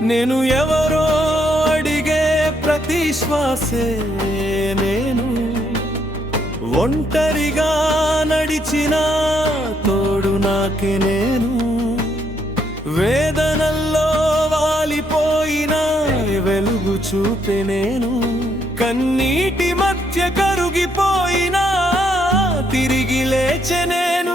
నేను ఎవరో అడిగే ప్రతి శ్వాసే నేను. ఒంటరిగా నడిచిన తోడు నాకే నేను. వేదనల్లో వాలిపోయిన వెలుగు చూపే నేను. కన్నీటి మధ్య కరుగిపోయినా తిరిగి లేచే నేను.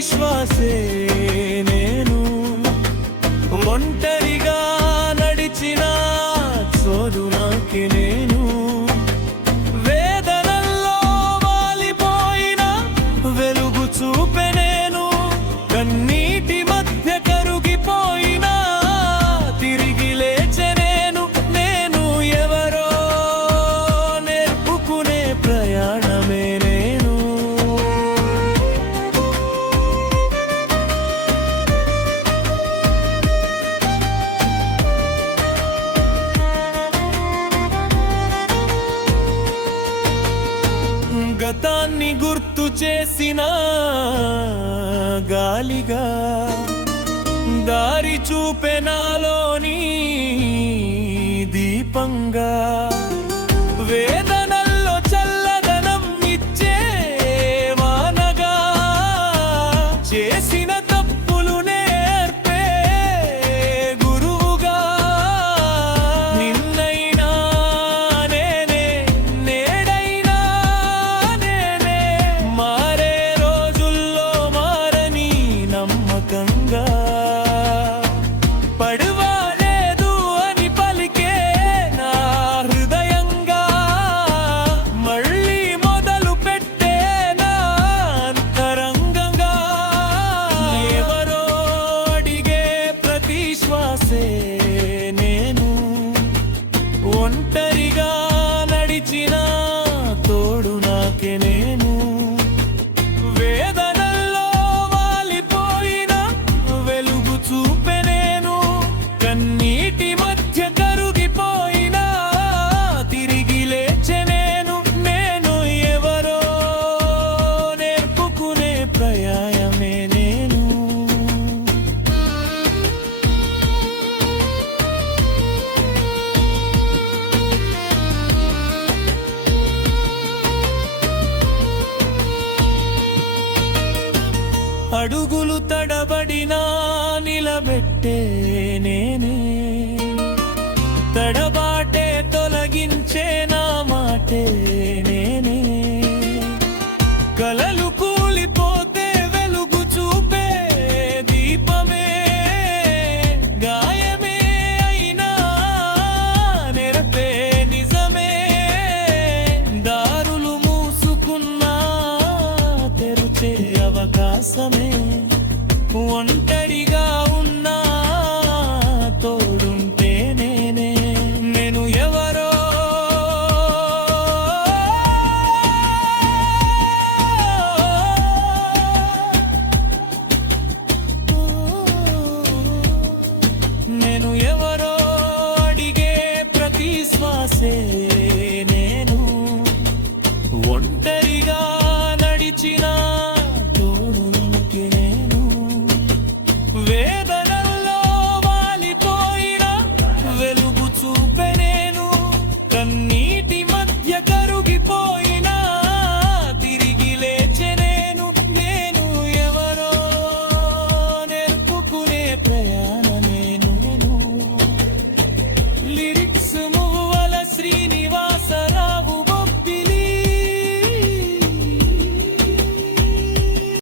satisfazer. చేసిన గాలిగా దారి చూపెనాలోని దీపంగా వేద అడుగులు తడబడినా నిలబెట్టే నేనే. తడబాటే తొలగించే నా మాటే నేనే. కలలు కూలిపోతే వెలుగు చూపే దీపమే. గాయమే అయినా నెరపే నిజమే. దారులు మూసుకున్నా తెరుచే అవకాశమే. baby